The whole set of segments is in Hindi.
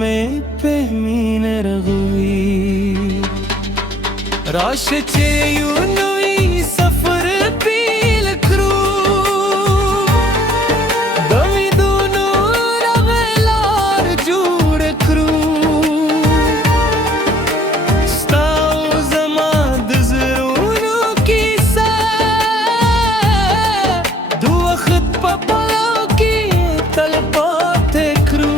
में पे मीन रगवी राशे चे यू नवी सफर पील करू दमी दोनों रगलार जूड़ करू स्ताव जमाद जरूनों की सा दो वक्त पपलों की तलपाते करू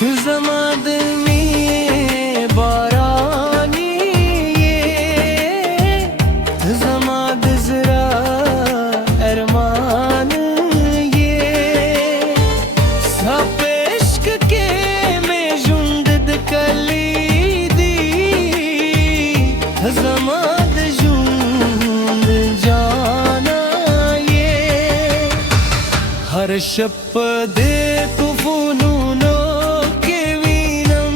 तू जमाद में बारानी तू जमाद जरा अरमान सब इश्क के में जुंद कलीदी जमाद जुंद जाना हर शप दे तूफानों के वीनम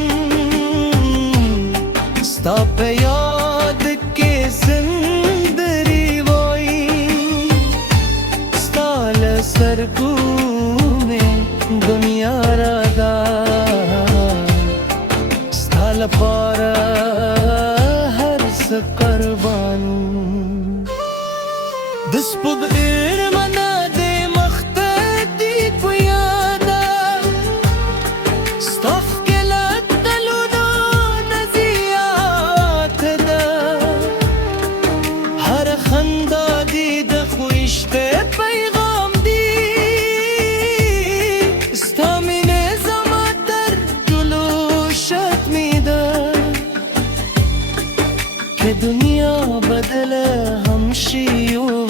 स्ता पे याद के सुंदरी वोई स्ताल सरकू में दुनिया रादा स्ताल पारा हर सकरबानू दस्पुद इरमना दे मख्तदी पुयादा स्ताफ के लतलुना नजियात दा हर खंदा दी दख्विश्ते पैगाम दी स्तामिने जमातर जुलूशत मीदा के दुनिया बदले हमशी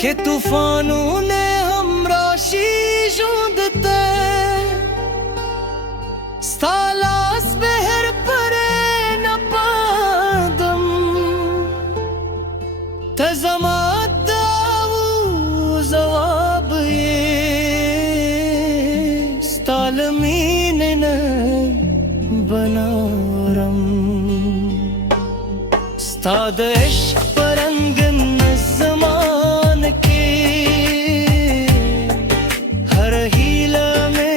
के तूफानों ने हमराशी जोंदते स्तालास बहर परे न पादम तजमात दावू जवाब ये स्तालमीन न बनारम स्ताद इश्क परंगन ज़मान के हर हीला में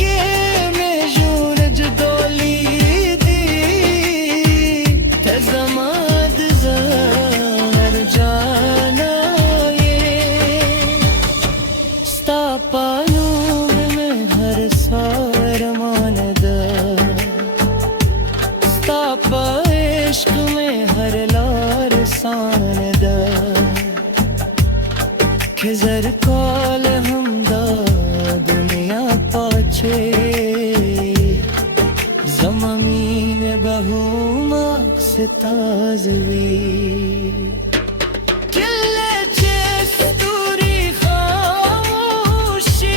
के में जून जदोली दी तजमाद जहर जाना पानों में हर सार मानदा खिजर कॉल हमदा दुनिया पाछे ज़मीन बहु माक्स ताज़वी किल्ले चेस्तूरी खामोशी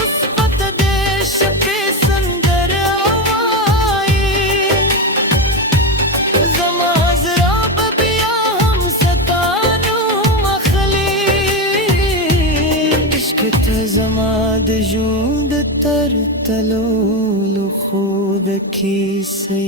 उस पत देश पे संदर हवाई जमाज रब बिया हम सतानू मखली इश्क तजमाद जूंद तर तलोल खुद की से